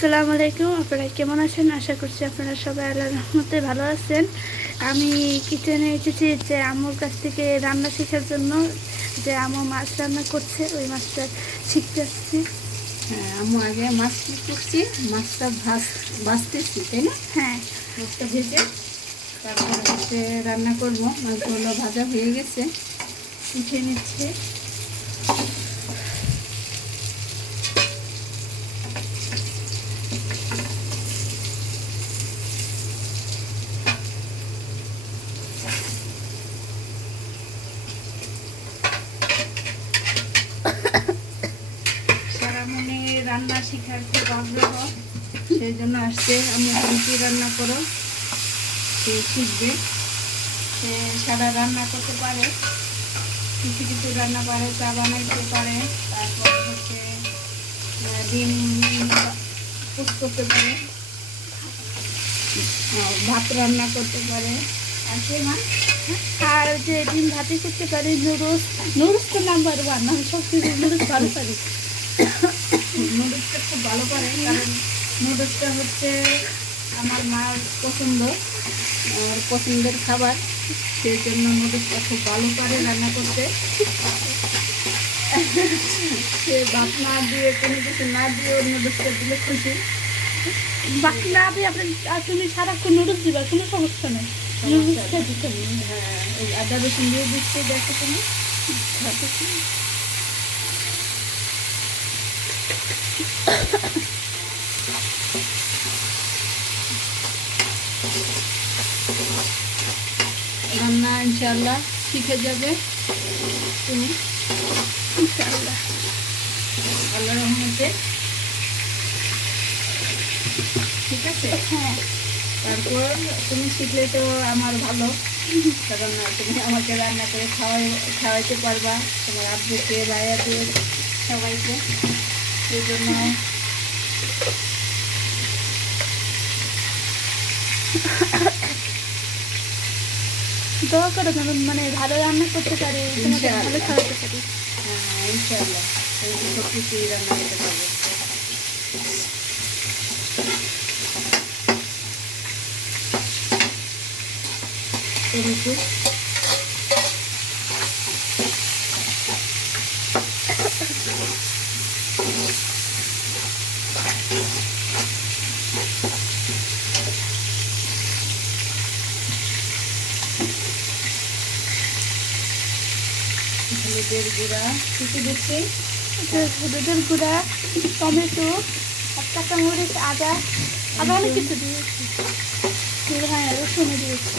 আসসালামু আলাইকুম। আপনারা কেমন আছেন? আশা করছি আপনারা সবাই আল্লাহর রহমতে ভালো আছেন। আমি কিচেনে এসেছি যে আম্মুর কাছ থেকে রান্না শেখার জন্য। যে আম্মু মাছ রান্না করছে ওই মাছটা শিখতে আসছি। হ্যাঁ আমি আগে মাছ কি করছি? মাছটা ভাজ ভাজতেছি তাই না? হ্যাঁ। মাছটা ভেজে তারপর হচ্ছে রান্না করব। মাছগুলো ভাজা হয়ে গেছে। উঠে নিচ্ছে সারা মনে রান্না শেখার খুব আগ্রহ। সেই জন্য আসছে, আমি কি রান্না করো? সে শিখবে। সে সারা রান্না করতে পারে। কিছু কিছু রান্না পারে, চা বানাইতে পারে। তারপর হচ্ছে ডিম পুষ করতে পারে। ভাত রান্না করতে পারে। সে মা আর যে ডিম ভাতি করতে পারি, নুডলস। নুডলস তো নাম্বার ওয়ান আমি সব নুডলস ভালো পারি। নুডলসটা খুব ভালো পারে কারণ নুডলসটা হচ্ছে আমার মার পছন্দ আর পছন্দের খাবার সেই জন্য নুডলসটা খুব ভালো পারে রান্না করতে সে ভাত না দিয়ে কোনো কিছু না দিয়ে ওর নুডলসটা দিলে খুশি। বাকি না আপনি আপনি আর তুমি সারাক্ষণ নুডলস দিবা কোনো সমস্যা নেই। নুডলসটা দিতে হ্যাঁ ওই আদা রসুন দিয়ে দিচ্ছি দেখো তুমি। রান্না ইনশাল্লাহ শিখে যাবে তুমি। ইনশাআল্লাহ। আল্লাহ রহমতে। ঠিক আছে? হ্যাঁ। তারপর তুমি শিখলে তো আমার ভালো। কারণ তুমি আমাকে রান্না করে খাওয়াই খাওয়াইতে পারবা। তোমার আব্বুকে ভাইয়াকে সবাইকে। সেই জন্য। দোয়া করো মানে ভালো রান্না করতে পারি ভালো খাওয়াতে পারি। হ্যাঁ ইনশাআল্লাহ। সব কিছুই রান্না করতে পারব। হলুদের গুঁড়া। কিছু দিচ্ছি? হলুদের গুঁড়া, টমেটো আর কাঁচামরিচ আদা। আদা অনেক কিছু দিয়েছি। হ্যাঁ রসুন দিয়েছি।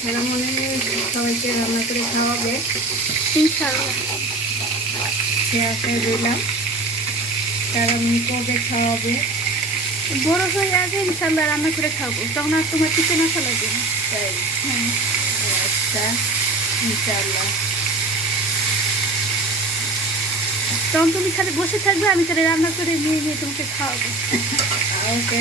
সারা মনে সবাইকে রান্না করে খাওয়াবে। সে আশায় রইলাম। তারা মনে কবে খাওয়াবে। বড় হয়ে আগে ইনশাল্লাহ রান্না করে খাব তখন আর তোমার লাগবে না। তাই? হ্যাঁ। আচ্ছা ইনশাআল্লাহ। তখন তুমি খালি বসে থাকবে আমি তাহলে রান্না করে নিয়ে নিয়ে তোমাকে খাওয়াবো। ওকে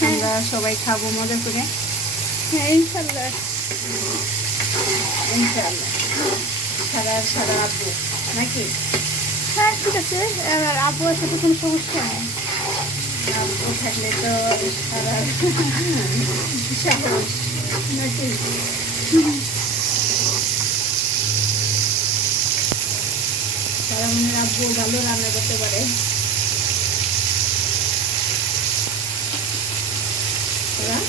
হ্যাঁ। সবাই খাব মজা করে। হ্যাঁ ইনশাল্লাহ। ইনশাল্লাহ। সারা সারা আব্বু নাকি? হ্যাঁ ঠিক আছে। এবার আব্বু সাথে কোনো সমস্যা নেই। আব্বু থাকলে তো সারা সাহস নাকি সারা মনে আব্বু ভালো রান্না করতে পারে হ্যাঁ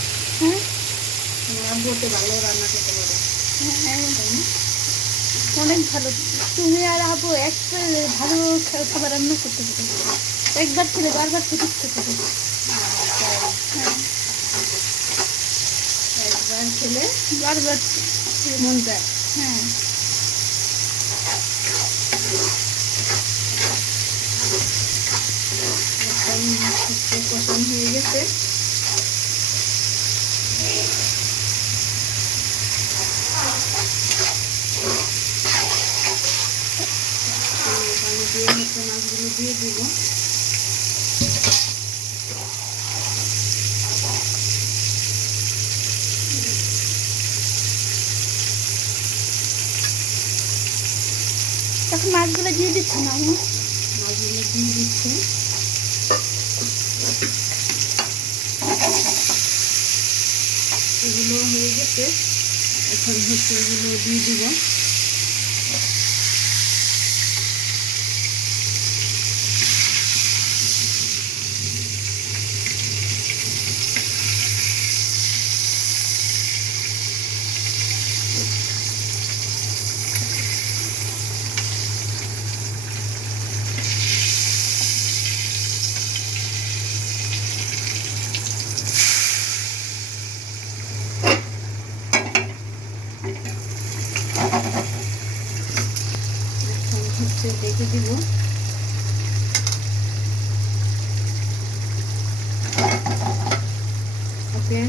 অনেক ভালো তুমি আর ভালো রান্না করতে একবার ছেলে বারবার খেতে করে হ্যাঁ। খেলে বারবার মন যায় হ্যাঁ। Thank হচ্ছে পছন্দ হয়ে গেছে তো পানি দিয়ে হচ্ছে মাছগুলো দিয়ে দিব তখন মাছগুলো দিয়ে দিচ্ছি না মাছগুলো দিয়ে দিচ্ছে। এগুলো হয়ে গেছে। এখন হচ্ছে এগুলো দিয়ে দিব এখন হচ্ছে দেখে দিব। ওকে।